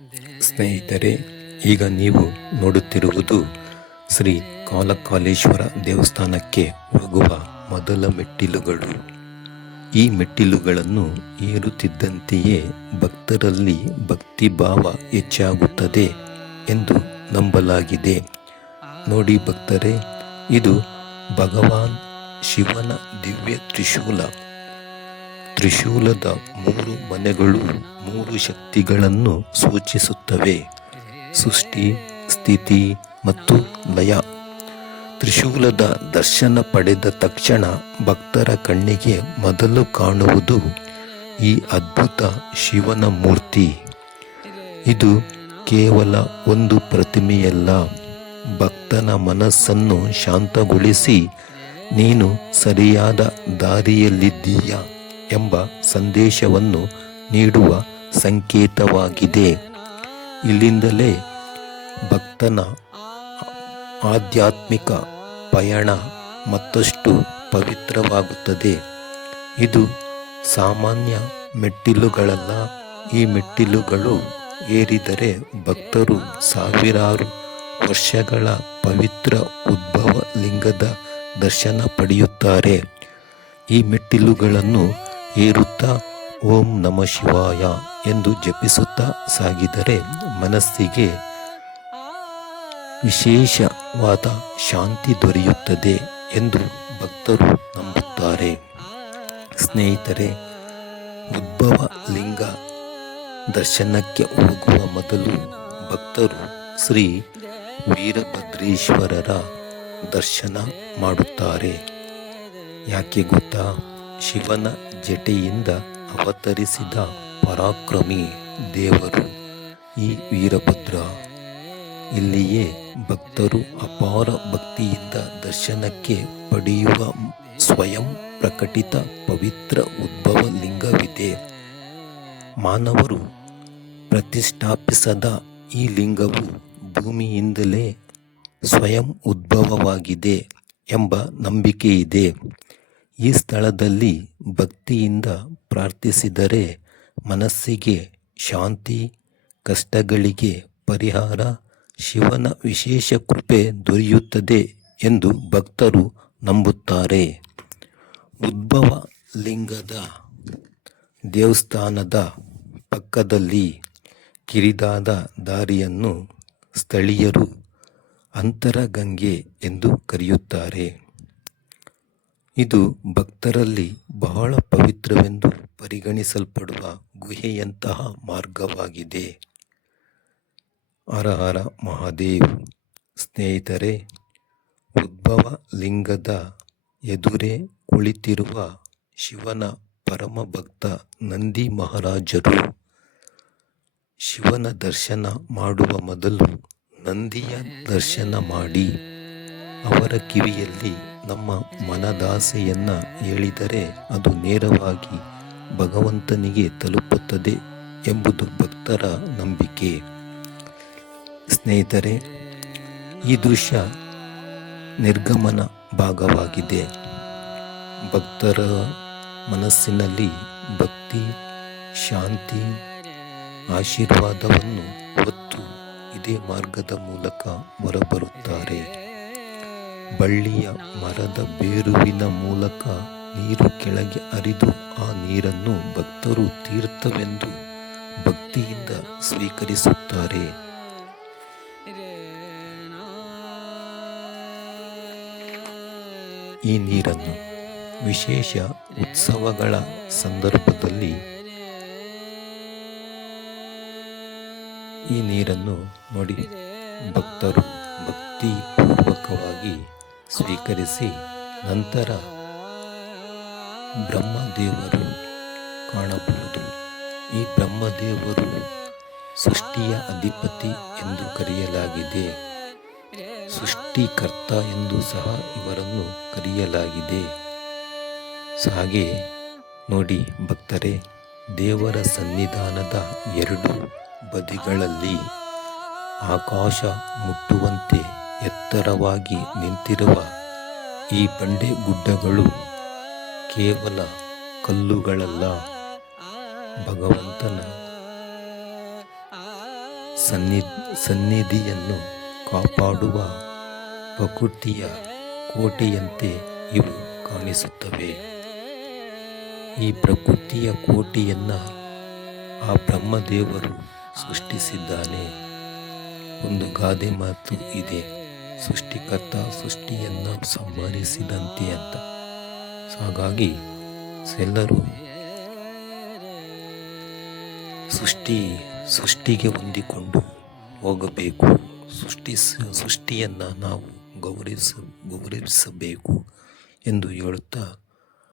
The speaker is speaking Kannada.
ಸ್ನೇಹಿತರೆ, ಈಗ ನೀವು ನೋಡುತ್ತಿರುವುದು ಶ್ರೀ ಕಾಲಕಾಲೇಶ್ವರ ದೇವಸ್ಥಾನಕ್ಕೆ ಹೋಗುವ ಮೊದಲ ಮೆಟ್ಟಿಲುಗಳು. ಈ ಮೆಟ್ಟಿಲುಗಳನ್ನು ಏರುತ್ತಿದ್ದಂತೆಯೇ ಭಕ್ತರಲ್ಲಿ ಭಕ್ತಿಭಾವ ಹೆಚ್ಚಾಗುತ್ತದೆ ಎಂದು ನಂಬಲಾಗಿದೆ. ನೋಡಿ ಭಕ್ತರೇ, ಇದು ಭಗವಾನ್ ಶಿವನ ದಿವ್ಯ ತ್ರಿಶೂಲ. ತ್ರಿಶೂಲದ 3 ಮನೆಗಳು 3 ಶಕ್ತಿಗಳನ್ನು ಸೂಚಿಸುತ್ತವೆ: ಸೃಷ್ಟಿ, ಸ್ಥಿತಿ ಮತ್ತು ಲಯ. ತ್ರಿಶೂಲದ ದರ್ಶನ ಪಡೆದ ತಕ್ಷಣ ಭಕ್ತರ ಕಣ್ಣಿಗೆ ಮೊದಲು ಕಾಣುವುದು ಈ ಅದ್ಭುತ ಶಿವನ ಮೂರ್ತಿ. ಇದು ಕೇವಲ ಒಂದು ಪ್ರತಿಮೆಯಲ್ಲ, ಭಕ್ತನ ಮನಸ್ಸನ್ನು ಶಾಂತಗೊಳಿಸಿ ನೀನು ಸರಿಯಾದ ದಾರಿಯಲ್ಲಿದ್ದೀಯ ಎಂಬ ಸಂದೇಶವನ್ನು ನೀಡುವ ಸಂಕೇತವಾಗಿದೆ. ಇಲ್ಲಿಂದಲೇ ಭಕ್ತನ ಆಧ್ಯಾತ್ಮಿಕ ಪಯಣ ಮತ್ತಷ್ಟು ಪವಿತ್ರವಾಗುತ್ತದೆ. ಇದು ಸಾಮಾನ್ಯ ಮೆಟ್ಟಿಲುಗಳಲ್ಲ. ಈ ಮೆಟ್ಟಿಲುಗಳು ಏರಿದರೆ ಭಕ್ತರು ಸಾವಿರಾರು ವರ್ಷಗಳ ಪವಿತ್ರ ಉದ್ಭವ ಲಿಂಗದ ದರ್ಶನ ಪಡೆಯುತ್ತಾರೆ. ಈ ಮೆಟ್ಟಿಲುಗಳನ್ನು ಏರುತ್ತಾ ಓಂ ನಮಃ ಶಿವಾಯ ಎಂದು ಜಪಿಸುತ್ತಾ ಸಾಗಿದರೆ ಮನಸ್ಸಿಗೆ ವಿಶೇಷವಾದ ಶಾಂತಿ ದೊರೆಯುತ್ತದೆ ಎಂದು ಭಕ್ತರು ನಂಬುತ್ತಾರೆ. ಸ್ನೇಹಿತರೆ, ಉದ್ಭವ ಲಿಂಗ ದರ್ಶನಕ್ಕೆ ಹೋಗುವ ಮೊದಲು ಭಕ್ತರು ಶ್ರೀ ವೀರಭದ್ರೇಶ್ವರರ ದರ್ಶನ ಮಾಡುತ್ತಾರೆ. ಯಾಕೆ ಗೊತ್ತಾ? ಶಿವನ ಜಟೆಯಿಂದ ಅವತರಿಸಿದ ಪರಾಕ್ರಮಿ ದೇವರು ಈ ವೀರಭದ್ರ. ಇಲ್ಲಿಯೇ ಭಕ್ತರು ಅಪಾರ ಭಕ್ತಿಯಿಂದ ದರ್ಶನಕ್ಕೆ ಪಡೆಯುವ ಸ್ವಯಂ ಪ್ರಕಟಿತ ಪವಿತ್ರ ಉದ್ಭವ ಲಿಂಗವಿದೆ. ಮಾನವರು ಪ್ರತಿಷ್ಠಾಪಿಸದ ಈ ಲಿಂಗವು ಭೂಮಿಯಿಂದಲೇ ಸ್ವಯಂ ಉದ್ಭವವಾಗಿದೆ ಎಂಬ ನಂಬಿಕೆಯಿದೆ. ಈ ಸ್ಥಳದಲ್ಲಿ ಭಕ್ತಿಯಿಂದ ಪ್ರಾರ್ಥಿಸಿದರೆ ಮನಸ್ಸಿಗೆ ಶಾಂತಿ, ಕಷ್ಟಗಳಿಗೆ ಪರಿಹಾರ, ಶಿವನ ವಿಶೇಷ ಕೃಪೆ ದೊರೆಯುತ್ತದೆ ಎಂದು ಭಕ್ತರು ನಂಬುತ್ತಾರೆ. ಉದ್ಭವ ಲಿಂಗದ ದೇವಸ್ಥಾನದ ಪಕ್ಕದಲ್ಲಿ ಕಿರಿದಾದ ದಾರಿಯನ್ನು ಸ್ಥಳೀಯರು ಅಂತರಗಂಗೆ ಎಂದು ಕರೆಯುತ್ತಾರೆ. ಇದು ಭಕ್ತರಲ್ಲಿ ಬಹಳ ಪವಿತ್ರವೆಂದು ಪರಿಗಣಿಸಲ್ಪಡುವ ಗುಹೆಯಂತಹ ಮಾರ್ಗವಾಗಿದೆ. ಹರ ಹರ ಮಹಾದೇವ್. ಸ್ನೇಹಿತರೆ, ಉದ್ಭವ ಲಿಂಗದ ಎದುರೇ ಕುಳಿತಿರುವ ಶಿವನ ಪರಮ ಭಕ್ತ ನಂದಿ ಮಹಾರಾಜರು. ಶಿವನ ದರ್ಶನ ಮಾಡುವ ಮೊದಲು ನಂದಿಯ ದರ್ಶನ ಮಾಡಿ ಅವರ ಕಿವಿಯಲ್ಲಿ ನಮ್ಮ ಮನದಾಸೆಯನ್ನು ಹೇಳಿದರೆ ಅದು ನೇರವಾಗಿ ಭಗವಂತನಿಗೆ ತಲುಪುತ್ತದೆ ಎಂಬುದು ಭಕ್ತರ ನಂಬಿಕೆ. ಸ್ನೇಹಿತರೆ, ಈ ದೃಶ್ಯ ನಿರ್ಗಮನ ಭಾಗವಾಗಿದೆ. ಭಕ್ತರ ಮನಸ್ಸಿನಲ್ಲಿ ಭಕ್ತಿ, ಶಾಂತಿ, ಆಶೀರ್ವಾದವನ್ನು ಹೊತ್ತು ಇದೇ ಮಾರ್ಗದ ಮೂಲಕ ಹೊರಬರುತ್ತಾರೆ. ಬಳ್ಳಿಯ ಮರದ ಬೇರುವಿನ ಮೂಲಕ ನೀರು ಕೆಳಗೆ ಹರಿದು ಆ ನೀರನ್ನು ಭಕ್ತರು ತೀರ್ಥವೆಂದು ಭಕ್ತಿಯಿಂದ ಸ್ವೀಕರಿಸುತ್ತಾರೆ. ಈ ನೀರನ್ನು ವಿಶೇಷ ಉತ್ಸವಗಳ ಸಂದರ್ಭದಲ್ಲಿ ಈ ನೀರನ್ನು ನೋಡಿ ಭಕ್ತರು ಭಕ್ತಿಪೂರ್ವಕವಾಗಿ ಸ್ವೀಕರಿಸಿ ನಂತರ ಬ್ರಹ್ಮದೇವರು ಕಾಣಬಹುದು. ಈ ಬ್ರಹ್ಮದೇವರು ಸೃಷ್ಟಿಯ ಅಧಿಪತಿ ಎಂದು ಕರೆಯಲಾಗಿದೆ. ಸೃಷ್ಟಿಕರ್ತ ಎಂದು ಸಹ ಇವರನ್ನು ಕರೆಯಲಾಗಿದೆ. ಹಾಗೆ ನೋಡಿ ಭಕ್ತರೇ, ದೇವರ ಸನ್ನಿಧಾನದ 2 ಬದಿಗಳಲ್ಲಿ ಆಕಾಶ ಮುಟ್ಟುವಂತೆ ಎತ್ತರವಾಗಿ ನಿಂತಿರುವ ಈ ಬಂಡೆ ಗುಡ್ಡಗಳು ಕೇವಲ ಕಲ್ಲುಗಳಲ್ಲ, ಭಗವಂತನ ಸನ್ನಿ ಸನ್ನಿಧಿಯನ್ನು ಕಾಪಾಡುವ ಪ್ರಕೃತಿಯ ಕೋಟೆಯಂತೆ ಇವು ಕಾಣಿಸುತ್ತವೆ. ಈ ಪ್ರಕೃತಿಯ ಕೋಟೆಯನ್ನು ಆ ಬ್ರಹ್ಮದೇವರು ಸೃಷ್ಟಿಸಿದ್ದಾನೆ. ಒಂದು ಗಾದೆ ಮಾತು ಇದೆ, ಸೃಷ್ಟಿಕರ್ತ ಸೃಷ್ಟಿಯನ್ನು ಸಂಹರಿಸಿದಂತೆ ಅಂತ. ಹಾಗಾಗಿ ಎಲ್ಲರೂ ಸೃಷ್ಟಿಗೆ ಹೊಂದಿಕೊಂಡು ಹೋಗಬೇಕು. ಸೃಷ್ಟಿಯನ್ನು ನಾವು ಗೌರವಿಸಬೇಕು ಎಂದು ಹೇಳುತ್ತಾ